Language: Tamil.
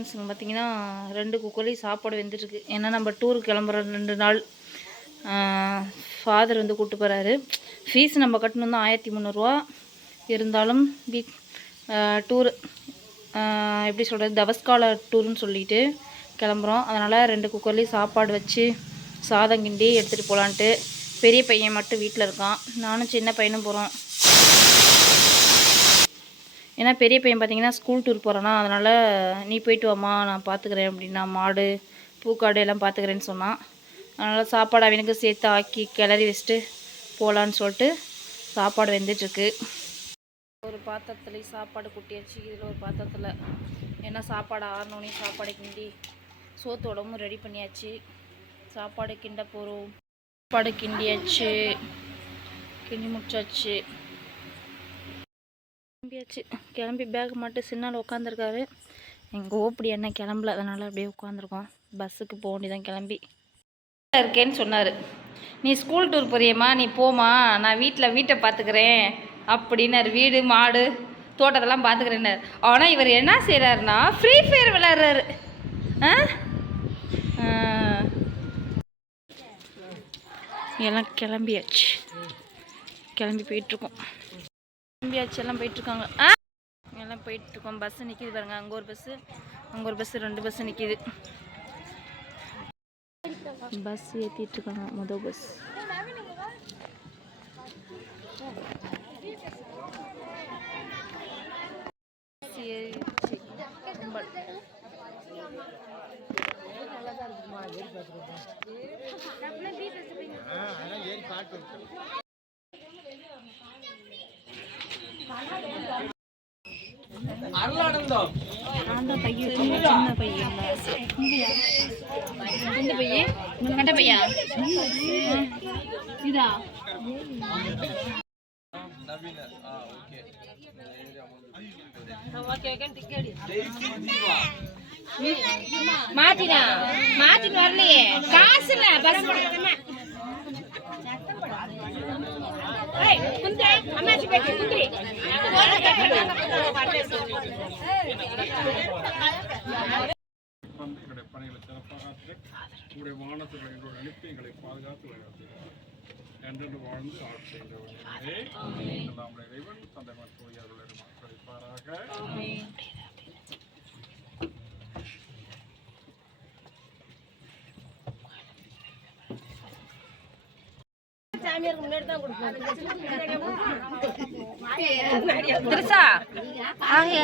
பார்த்தீங்கன்னா ரெண்டு குக்கர்லேயும் சாப்பாடு வெந்துட்டுருக்கு. ஏன்னா நம்ம டூருக்கு கிளம்புற ரெண்டு நாள் ஃபாதர் வந்து கூப்பிட்டு போகிறாரு ஃபீஸ் நம்ம கட்டணும் தான் ஆயிரத்தி முந்நூறுரூவா இருந்தாலும் வீ டூரு எப்படி சொல்கிறது தவஸ்கால டூருன்னு சொல்லிட்டு கிளம்புறோம். அதனால் ரெண்டு குக்கர்லேயும் சாப்பாடு வச்சு சாதம் கிண்டி எடுத்துகிட்டு போகலான்ட்டு பெரிய பையன் மட்டும் வீட்டில் இருக்கான். நானும் சின்ன பையனும் போகிறோம் ஏன்னா பெரிய பையன் பார்த்தீங்கன்னா ஸ்கூல் டூர் போகிறானா அதனால் நீ போயிட்டு வாமா நான் பார்த்துக்கிறேன் அப்படின்னா மாடு பூக்காடு எல்லாம் பார்த்துக்கிறேன்னு சொன்னான். அதனால் சாப்பாடு அவனுக்கு சேர்த்து ஆக்கி கிளறி வச்சுட்டு போகலான்னு சொல்லிட்டு சாப்பாடு வெந்துட்டுருக்கு. ஒரு பாத்திரத்துலேயும் சாப்பாடு குட்டியாச்சு. இதில் ஒரு பாத்திரத்தில் ஏன்னா சாப்பாடு ஆறணுன்னே சாப்பாடு கிண்டி சோத்தோடமும் ரெடி பண்ணியாச்சு. சாப்பாடு கிண்ட போகிறோம் சாப்பாடு கிண்டியாச்சு. கிண்டி முடிச்சாச்சு. கிளம்பியாச்சு. கிளம்பி பேக் மட்டும் சின்னால் உட்காந்துருக்காரு எங்கள் ஓப்படி என்ன கிளம்பல. அதனால் அப்படியே உட்காந்துருக்கோம் பஸ்ஸுக்கு போக வேண்டியதான் கிளம்பி. இருக்கேன்னு சொன்னார். நீ ஸ்கூல் டூர் போறியம்மா. நீ போமா நான் வீட்டில் வீட்டை பார்த்துக்கிறேன். அப்படின்னாரு. வீடு மாடு தோட்டத்தெல்லாம் பார்த்துக்கிறேன்னாரு. ஆனால் இவர் என்ன செய்கிறாருன்னா ஃப்ரீ ஃபயர் விளாட்றாரு ஆ? ஆ. எல்லாம் கிளம்பியாச்சு. கிளம்பி போயிட்டுருக்கோம் கிளம்பியாச்சு எல்லாம் போயிட்டுருக்காங்க. ஆ? எல்லாம் போயிட்டுருக்கோம். பஸ்ஸு நிற்கிது பாருங்க. அங்கே ஒரு பஸ்ஸு அங்கே ஒரு பஸ்ஸு ரெண்டு பஸ்ஸு நிற்கிது பஸ் ஏற்றிட்டு இருக்காங்க மொதல் பஸ் அந்த பையன் சின்ன பையன் இந்த பையன். கட்ட பையா? இதா? மாத்தினா? மாத்தின்னு வரலையே. காசு இல்ல பஸ் எங்களுடைய பணிகளை சிறப்பாக உங்களுடைய வானத்துடன் அனுப்பி எங்களை பாதுகாத்து வழிநடத்துகிறார் என்றென்று வாழ்ந்து ஆட்சி செய்கிறவர்களே எல்லாம் இறைவன் தந்தை மற்றும் அருளை மக்களிப்பாராக திருசா. ஆகிய